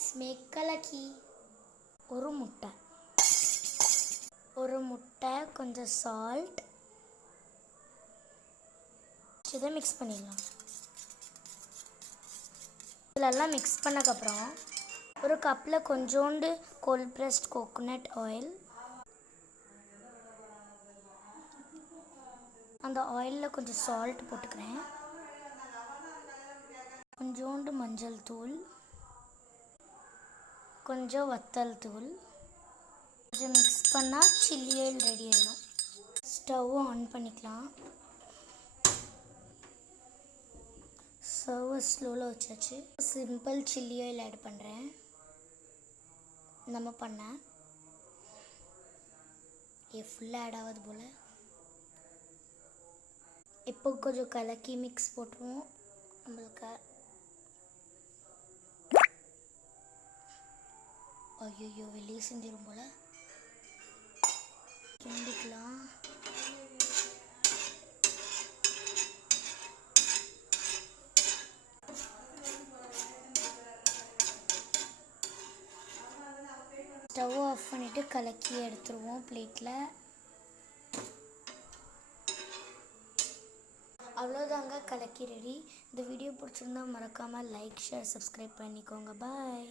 Let's make kalaki. ஒரு முட்டை கொஞ்சம் சால்ட் இதை மிக்ஸ் பண்ணிடலாம். இதெல்லாம் மிக்ஸ் பண்ணக்கப்புறம் ஒரு கப்பில் கொஞ்சோண்டு கோல்ட் ப்ரெஸ்ட் கோகோனட் ஆயில், அந்த ஆயிலில் கொஞ்சம் சால்ட் போட்டுக்கிறேன், கொஞ்சோண்டு மஞ்சள் தூள், கொஞ்சம் வத்தல் தூள், கொஞ்சம் மிக்ஸ் பண்ணால் சில்லி ஆயில் ரெடி ஆகிடும். ஸ்டவ் ஆன் பண்ணிக்கலாம். ஸ்டவ் ஸ்லோவில் வச்சாச்சு. சிம்பிள் சில்லி ஆயில் ஆட் பண்ணுறேன். நம்ம பண்ண ஃபுல்லாக ஆட் ஆகாது போல். இப்போ கொஞ்சம் கலக்கி மிக்ஸ் போட்டுருவோம். நம்மளுக்கு ஐயோ வெளியே செஞ்சிடும் போல். கிண்டிக்கலாம். ஸ்டவ் ஆஃப் பண்ணிவிட்டு கலக்கி எடுத்துருவோம் பிளேட்டில். அவ்வளோதாங்க, கலக்கி ரெடி. இந்த வீடியோ பிடிச்சிருந்தா மறக்காமல் லைக், ஷேர், சப்ஸ்கிரைப் பண்ணிக்கோங்க. பாய்.